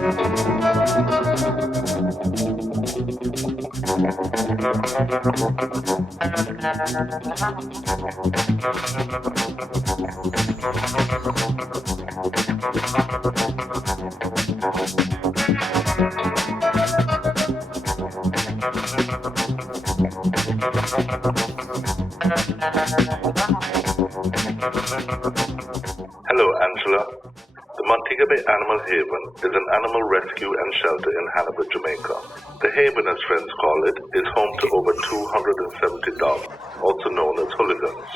Hello, Angela. The Montego Bay Animal Haven is an animal rescue and shelter in Hannibal, Jamaica. The Haven, as friends call it, is home to over 270 dogs, also known as hooligans.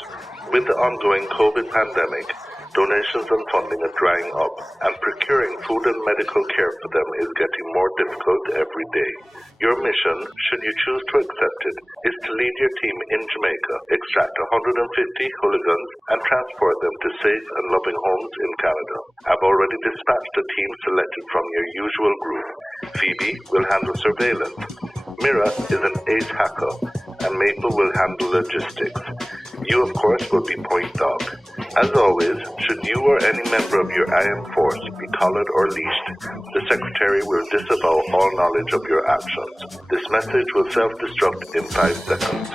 With the ongoing COVID pandemic, donations and funding are drying up, and procuring food and medical care for them is getting more difficult every day. Your mission, should you choose to accept it, is to lead your team in Jamaica, extract 150 hooligans, and transport them to safe and loving homes in Canada. I've already dispatched a team selected from your usual group. Phoebe will handle surveillance. Mira is an ace hacker, and Maple will handle logistics. You, of course, will be point dog. As always, should you or any member of your IM force be collared or leashed, the Secretary will disavow all knowledge of your actions. This message will self-destruct in 5 seconds.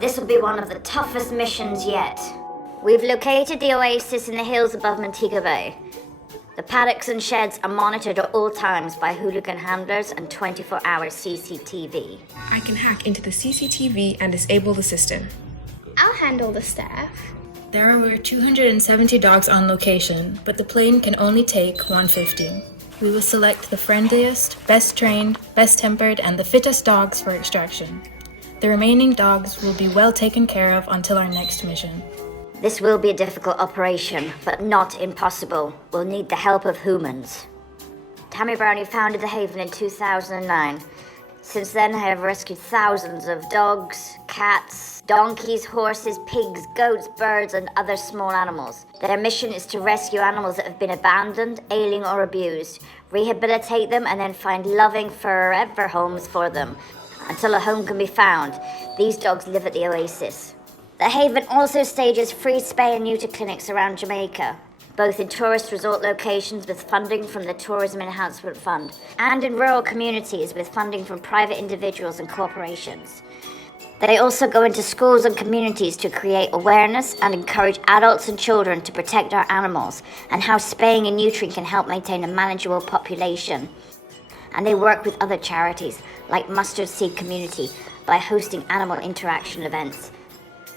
This will be one of the toughest missions yet. We've located the oasis in the hills above Montego Bay. The paddocks and sheds are monitored at all times by hooligan handlers and 24-hour CCTV. I can hack into the CCTV and disable the system. I'll handle the staff. There are over 270 dogs on location, but the plane can only take 150. We will select the friendliest, best trained, best tempered, and the fittest dogs for extraction. The remaining dogs will be well taken care of until our next mission. This will be a difficult operation, but not impossible. We'll need the help of humans. Tammy Brownie founded the Haven in 2009. Since then, I have rescued thousands of dogs, cats, donkeys, horses, pigs, goats, birds, and other small animals. Their mission is to rescue animals that have been abandoned, ailing, or abused, rehabilitate them, and then find loving forever homes for them. Until a home can be found, these dogs live at the oasis. The Haven also stages free spay and neuter clinics around Jamaica, both in tourist resort locations with funding from the Tourism Enhancement Fund, and in rural communities with funding from private individuals and corporations. They also go into schools and communities to create awareness and encourage adults and children to protect our animals and how spaying and neutering can help maintain a manageable population. And they work with other charities like Mustard Seed Community by hosting animal interaction events.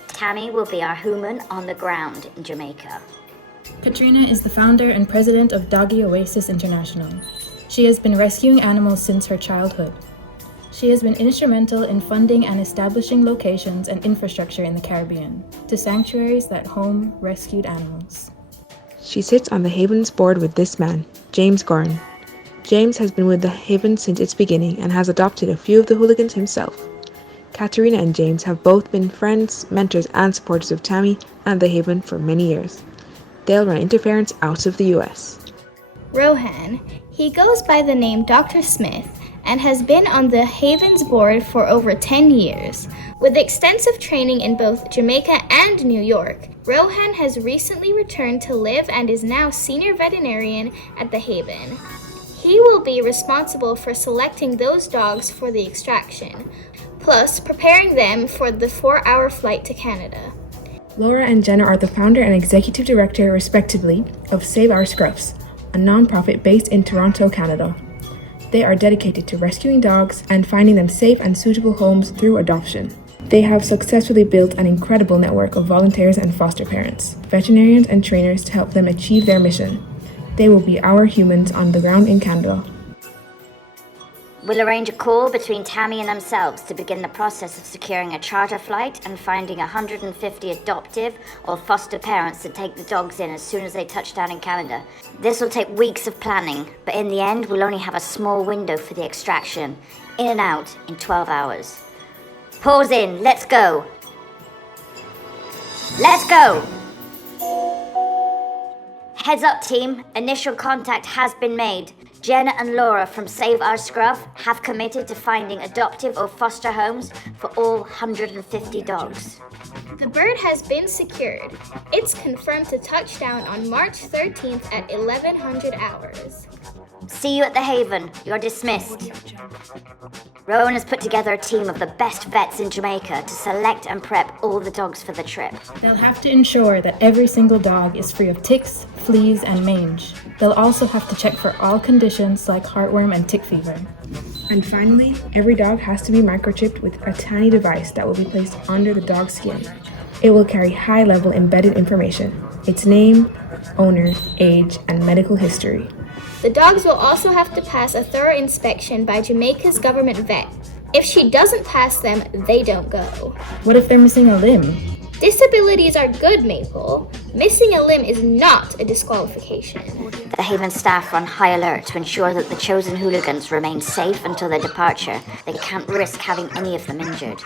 Tammy will be our human on the ground in Jamaica. Katrina is the founder and president of Doggy Oasis International. She has been rescuing animals since her childhood. She has been instrumental in funding and establishing locations and infrastructure in the Caribbean to sanctuaries that home rescued animals. She sits on the Haven's board with this man, James Gorin. James has been with the Haven since its beginning and has adopted a few of the hooligans himself. Katerina and James have both been friends, mentors, and supporters of Tammy and the Haven for many years. They'll run interference out of the US. Rohan. He goes by the name Dr. Smith and has been on the Haven's board for over 10 years. With extensive training in both Jamaica and New York, Rohan has recently returned to live and is now senior veterinarian at the Haven. He will be responsible for selecting those dogs for the extraction, plus preparing them for the 4-hour flight to Canada. Laura and Jenna are the founder and executive director, respectively, of Save Our Scruffs, a non-profit based in Toronto, Canada. They are dedicated to rescuing dogs and finding them safe and suitable homes through adoption. They have successfully built an incredible network of volunteers and foster parents, veterinarians and trainers to help them achieve their mission. They will be our humans on the ground in Canada. We'll arrange a call between Tammy and themselves to begin the process of securing a charter flight and finding 150 adoptive or foster parents to take the dogs in as soon as they touch down in Canada. This will take weeks of planning, but in the end we'll only have a small window for the extraction, in and out in 12 hours. Pause in, let's go! Let's go! Heads up, team. Initial contact has been made. Jenna and Laura from Save Our Scruff have committed to finding adoptive or foster homes for all 150 dogs. The bird has been secured. It's confirmed to touch down on March 13th at 1100 hours. See you at the Haven. You're dismissed. Rowan has put together a team of the best vets in Jamaica to select and prep all the dogs for the trip. They'll have to ensure that every single dog is free of ticks, fleas, and mange. They'll also have to check for all conditions like heartworm and tick fever. And finally, every dog has to be microchipped with a tiny device that will be placed under the dog's skin. It will carry high-level embedded information: its name, owner, age, and medical history. The dogs will also have to pass a thorough inspection by Jamaica's government vet. If she doesn't pass them, they don't go. What if they're missing a limb? Disabilities are good, Maple. Missing a limb is not a disqualification. The Haven staff are on high alert to ensure that the chosen hooligans remain safe until their departure. They can't risk having any of them injured.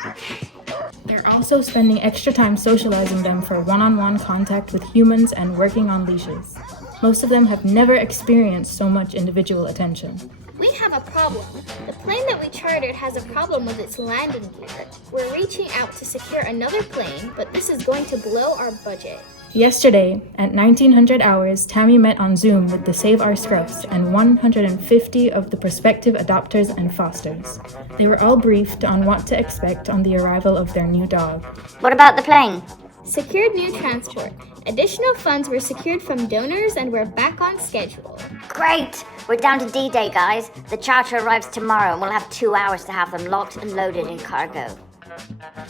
They're also spending extra time socializing them for one-on-one contact with humans and working on leashes. Most of them have never experienced so much individual attention. We have a problem. The plane that we chartered has a problem with its landing gear. We're reaching out to secure another plane, but this is going to blow our budget. Yesterday, at 1900 hours, Tammy met on Zoom with the Save Our Scruffs and 150 of the prospective adopters and fosters. They were all briefed on what to expect on the arrival of their new dog. What about the plane? Secured new transport. Additional funds were secured from donors and we're back on schedule. Great! We're down to D-Day, guys. The charter arrives tomorrow and we'll have 2 hours to have them locked and loaded in cargo.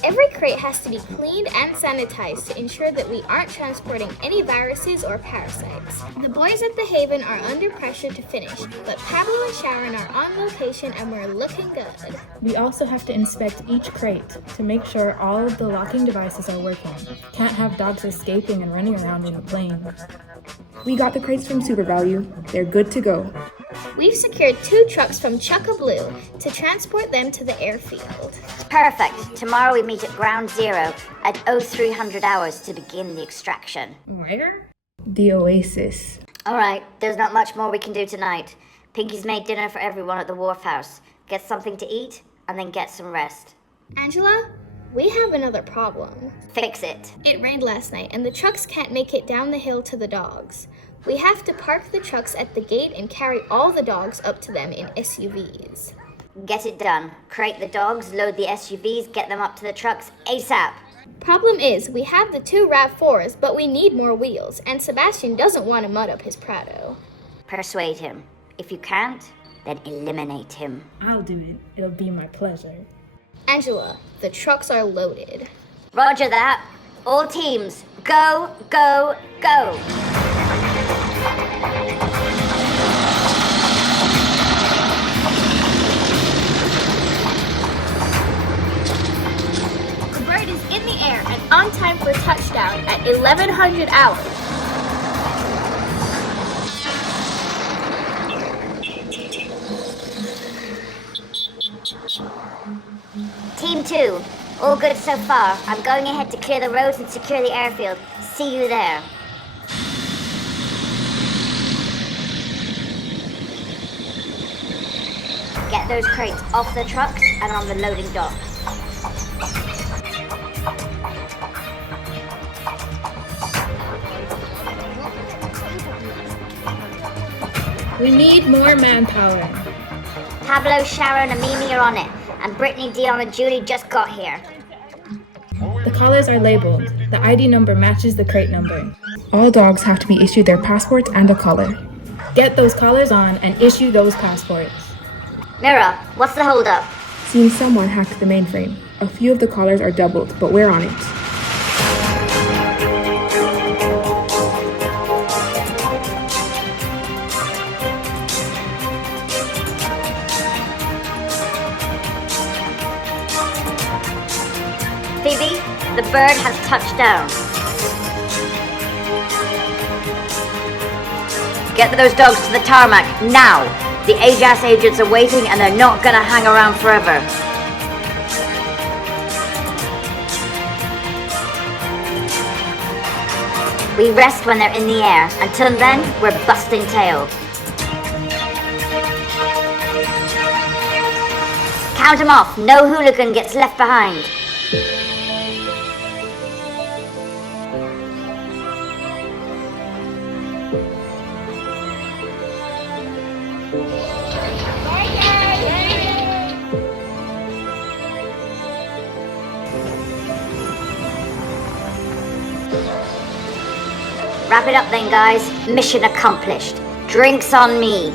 Every crate has to be cleaned and sanitized to ensure that we aren't transporting any viruses or parasites. The boys at the Haven are under pressure to finish, but Pablo and Sharon are on location and we're looking good. We also have to inspect each crate to make sure all of the locking devices are working. Can't have dogs escaping and running around in a plane. We got the crates from Super Value. They're good to go. We've secured 2 trucks from Chuck-a-Blue to transport them to the airfield. Perfect. Tomorrow we meet at Ground Zero at 0300 hours to begin the extraction. Where? The Oasis. Alright, there's not much more we can do tonight. Pinky's made dinner for everyone at the wharf house. Get something to eat, and then get some rest. Angela, we have another problem. Fix it. It rained last night and the trucks can't make it down the hill to the dogs. We have to park the trucks at the gate and carry all the dogs up to them in SUVs. Get it done. Crate the dogs, load the SUVs, get them up to the trucks ASAP. Problem is, we have the 2 RAV4s, but we need more wheels, and Sebastian doesn't want to mud up his Prado. Persuade him. If you can't, then eliminate him. I'll do it. It'll be my pleasure. Angela, the trucks are loaded. Roger that. All teams, go, go, go. The bird is in the air and on time for touchdown at 1100 hours. Team 2, all good so far. I'm going ahead to clear the roads and secure the airfield. See you there. Get those crates off the trucks and on the loading dock. We need more manpower. Pablo, Sharon, and Mimi are on it, and Brittany, Dion, and Julie just got here. The collars are labeled. The ID number matches the crate number. All dogs have to be issued their passports and a collar. Get those collars on and issue those passports. Mira, what's the holdup? Seems someone hacked the mainframe. A few of the collars are doubled, but we're on it. Phoebe, the bird has touched down. Get those dogs to the tarmac, now! The AJAS agents are waiting and they're not gonna hang around forever. We rest when they're in the air. Until then, we're busting tail. Count 'em off. No hooligan gets left behind. Wrap it up then, guys. Mission accomplished. Drinks on me.